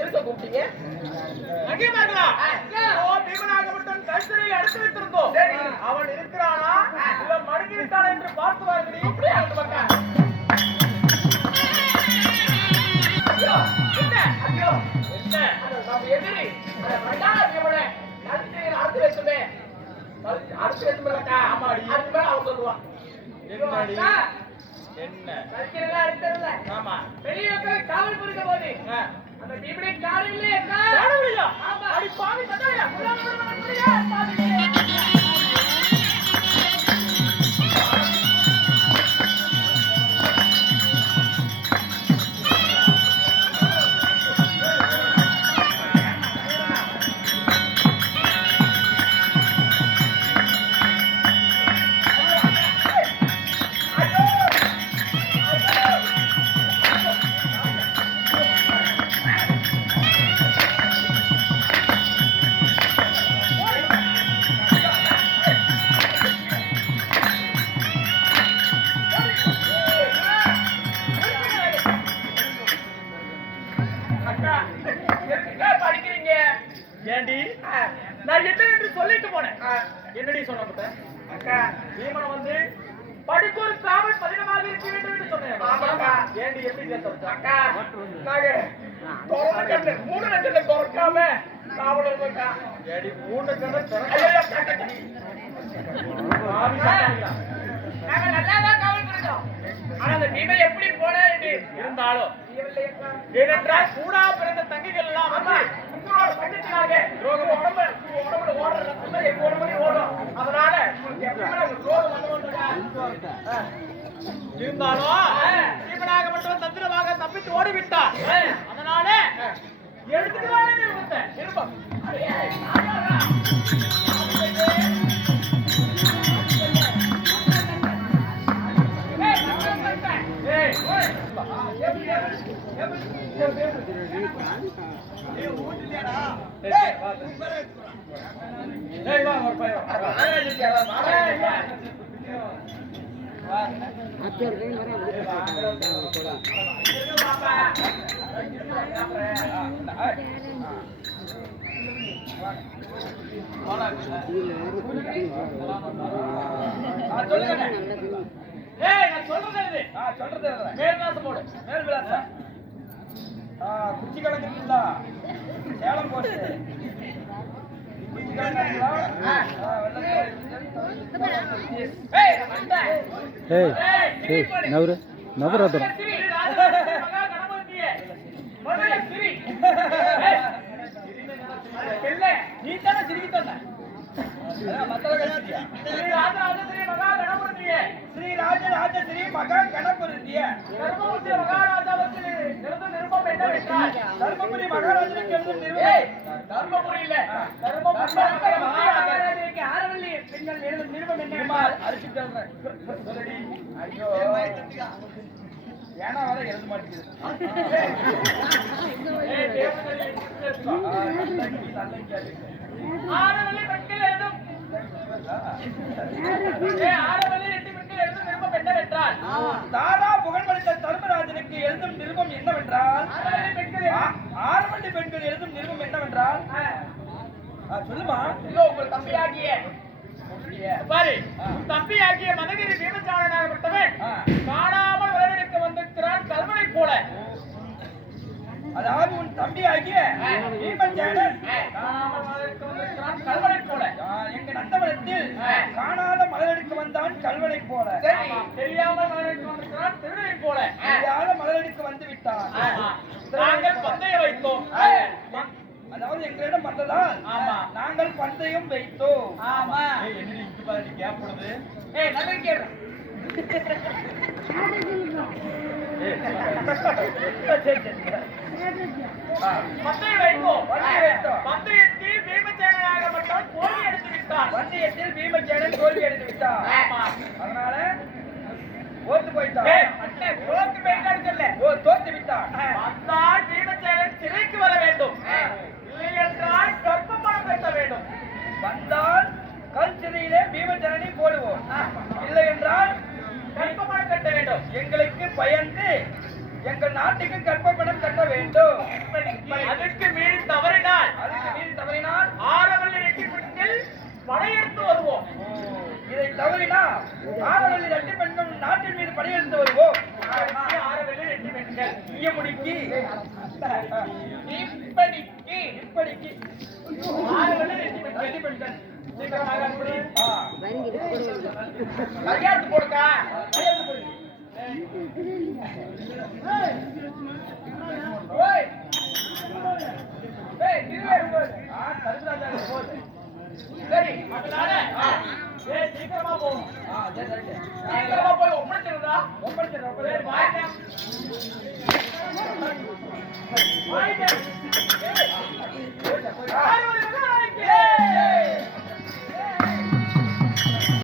எதுக்கு கூப்பிட்டீங்க? அங்கே பார்க்கலாம். ஓ பீமனாகப்பட்டன் கல்சரை அடுத்து வைத்திருந்தோம். அவன் இருக்கிறானா இல்ல மடங்கி விட்டானா என்று பார்த்து வாருங்கள். இப்படியே அந்த பக்கம். ஐயோ என்ன? ஐயோ என்ன? நம்ம எதிரி அந்த மண்டாளே கல்சரை அடுத்து வைத்துமே. அடுத்து வைத்துமே. ஆமாடி. அடுத்து மேல அவன் சொல்லுவான். என்னடி? என்ன? கல்சரை அடுத்தல. ஆமா. வெளிய போய் காவல் புரிந்த போது அந்த பீமனை காரணம் இல்லையா? காரணம் இல்லையா? ஆமா. அடி பாவி சதையா. புரியா பாவி. நான் என்ன என்று சொல்லிட்டு போனேன். என்னடி சொன்ன அக்கா? பீமனை வந்து படிக்கொரு காவல் பதினமாக இருக்க வேண்டும் என்று சொன்னேன். ஆமாக்கா. ஏண்டி எப்படி கேட்ட அக்கா? நாங்க தோரண கண்ணு மூணு கண்ணு திறக்காம காவல் இருக்கா. ஏடி மூணு கண்ணு திறக்க. நாங்க நல்லாதான் காவல் புரிஞ்சோம். ஆனா அந்த பீமன் எப்படி போனா இருந்தாலும் ஏனென்றால் கூடா பிறந்த தங்கைகள் எல்லாம் வந்து உங்களோட தங்கச்சினாக உடம்புல ஓடுற ரத்தம் எங்க உடம்புல ஓடும். அதனால இருந்தாலும் பீமனாகப்பட்டவன் தந்திரமாக தப்பித்து ஓடிவிட்டார். அதனால எடுத்துட்டு வாங்க இருப்போம். குச்சி கணக்கு சேலம் போட்டு நவரு நவராத்திரம் நீ தானே சிரிக்கி தந்த ஸ்ரீ ராஜராஜஸ்ரீ மகா கணபதிய தர்மபுரி மகாராஜாவுக்கு நிருபம் என்னவென்றால் தர்மபுரி மகாராஜனுக்கு எழுதும் நிருபம் தர்மபுரி இல்ல தர்மபுரி மகாராஜனுக்கு ஆரவல்லி பெண்கள் எழுதும் நிருபம் என்ன அரிசி சொல்றேன். ஐயோ ஏனா வர எழுத மாட்டேங்குது. ஆரவல்லி பெண்கள் எழுதும் தாரா புகழ்படுத்த தர்மராஜனுக்கு எழுதும் நிருபம் என்னவென்றால் ஆரவல்லி பெண்கள் எழுதும் நிருபம் என்னவென்றால் சொல்லுமா. உங்கள் தம்பியாகிய பாரு தம்பியாகிய மதகிரி பீமச்சாரனாகப்பட்டவன் காணாமல் வருடனுக்கு வந்திருக்கிறான் கல்வனை போல. அதாவது உன் தம்பி ஆகிய பீமசேனன் கல்வனை போல எங்க நந்தவனத்தில் காணாத மலரடிக்கு வந்தான் கல்வனை போல. தெரியாமல் மலரடிக்கு வந்திருக்கிறான் திருடனை போல. தெரியாத மலரடிக்கு வந்து விட்டான். நாங்கள் பந்தயம் வைத்தோம். அதாவது எங்களிடம் வந்ததால் நாங்கள் பந்தயம் வைத்தோம். ஆமா என்ன இங்க பாரு கேப்படுது. நல்லா கேடுறேன். பந்தயத்தில் பீமசேனனாகப்பட்டவன் தோல்வி அடைந்து விட்டான். பந்தயத்தில் பீமசேனன் தோல்வி அடைந்து விட்டான். அதனால ஓத்து போயிட்டான். தோத்து போயிட்டான்னு சொல்ல. தோத்து விட்டான். வந்தால் பீமசேனன் சிறைக்கு வர வேண்டும். இல்லை என்றால் கர்ப்பப்பணம் கட்ட வேண்டும். வந்தால் கல் சிறையிலே பீமசேனனை போடுவோம். இல்லை என்றால் கர்ப்பப்பணம் கட்ட வேண்டும். எங்களுக்கு பயந்து எங்கள் நாட்டுக்கு கற்பப்படம் கட்ட வேண்டும். அதுக்கு மீறி தவறினால் ஆரவல்லி ரெட்டிப்பட்டில் படையெடுத்து வருவோம். இதை தவறினா ஆரவல்லி ரெட்டி பெண்கள் நாட்டின் மீது படையெடுத்து வருவோம். ஆரவல்லி ரெட்டி பெண்கள் ஈயமுடிக்கு இப்படிக்கு ஆரவல்லி ரெட்டி பெண்கள் கையாத்து போடுக்கா கையாத்து போடு. சரி அதனால சீக்கிரமா போகும். சீக்கிரமா போய் ஒப்படைச்சிருந்தா ஒப்படைச்சிருந்தா